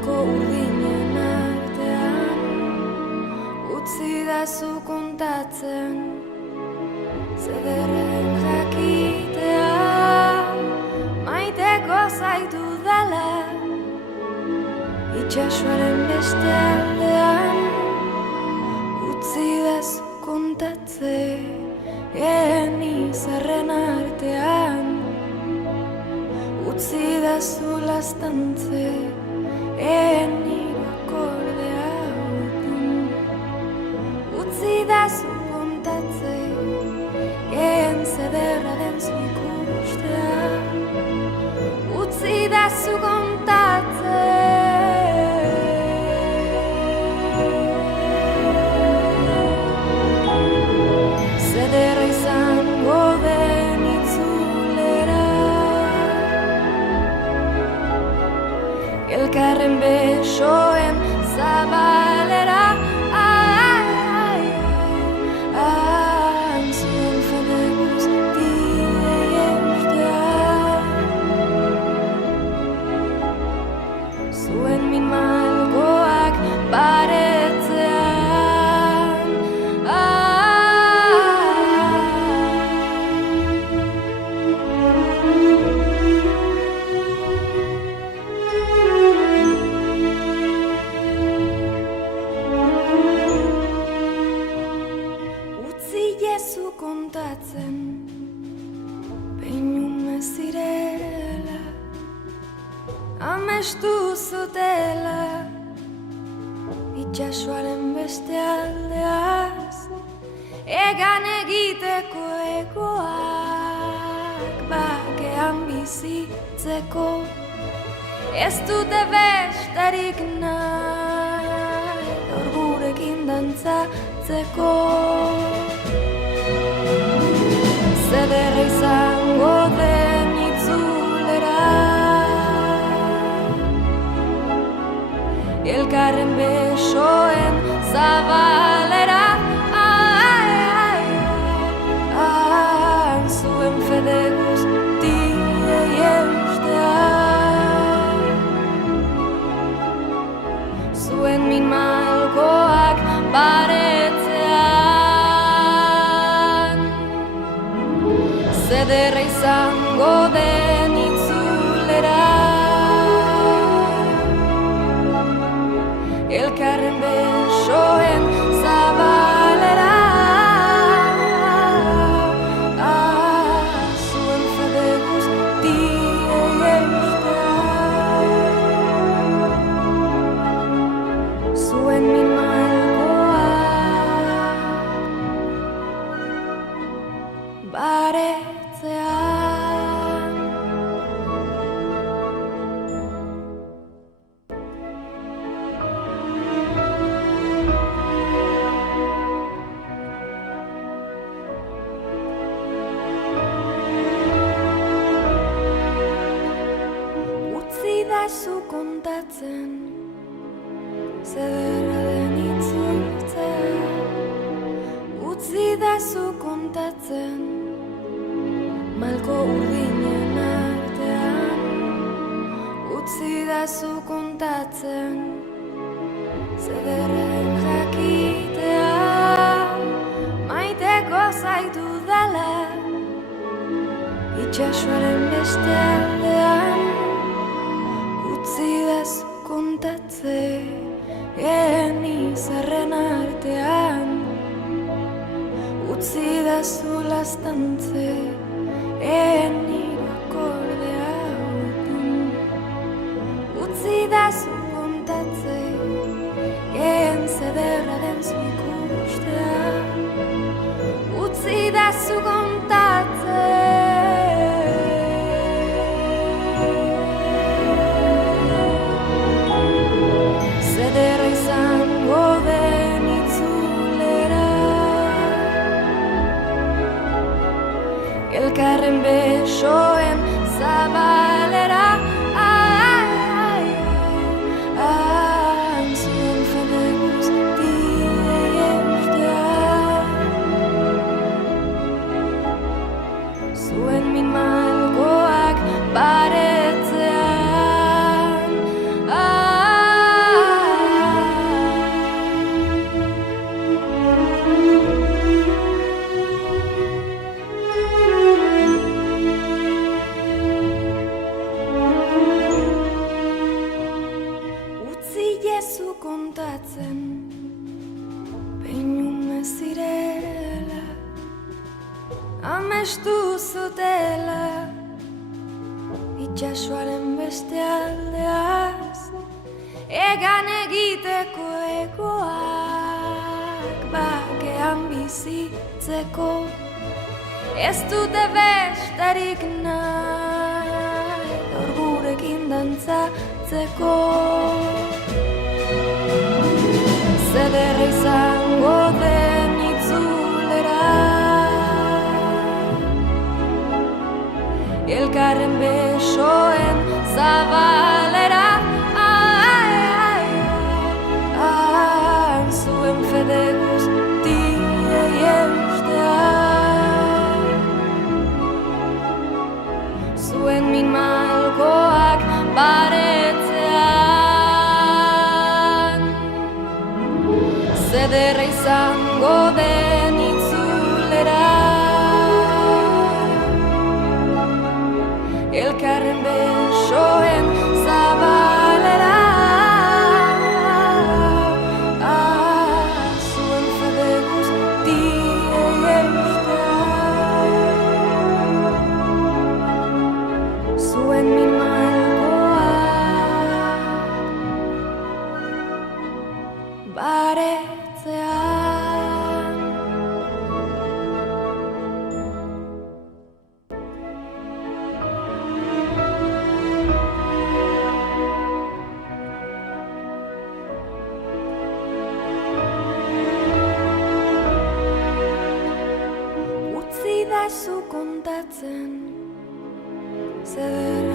malko urdinen artean utzi dazu kontatzen zederren jakitea maiteko zaitu dala itxasoaren beste aldean utzi dazu kontatzen izarren artean utzi dazu lastantze irakorde hauetan utzi dazu kontatze zederra den zu ikustea utzi dazu kontatze zederra izango den itzulera elkarren besoen zabalera zuen fede guztiei eustea zuen min malkoak baretzean kontatzen peinume zirela amestu zutela itxasoaren beste aldeaz egan egiteko egoak bakean bizitzeko ez dute besterik nahi gaur gurekin dantzatzeko zederra izango den itzulera elkarren besoen zabalera zuen fede guztiei eustea zuen min malkoak baretzean zederra izango den itzulera elkarren besoen zabalera zuen fede guztiei eustea zuen min malkoak baretzean utzi dazu kontatzen zederra den itzultzea utzi dazu kontatzen malko urdinen artean utzi dazu kontatzen zederren jakitea maiteko zaitu dala itxasoaren beste aldean utzi dazu kontatzen izarren artean utzi dazu lastantze irakorde hauetan utzi dazu kontatze zederra den zu ikustea utzi dazu kontatze zederra izango den itzulera elkarren besoen zabalera zuen fede guztiei eustea zuen min malkoak baretzean amestu zutela itxasoaren beste aldeaz, egan egiteko egoak bakean bizitzeko, ez dute besterik nahi gaur gurekin dantzatzeko. Zederra izango den itzulera, elkarren besoen zabalera, zuen fede guztiei eustea, zuen min malkoak baretzean. Zederra izango den itzulera, elkarren besoen zabalera, zuen fede guztiei eustea, zuen min malkoak baretzean. Utzi dazu kontatzen, zer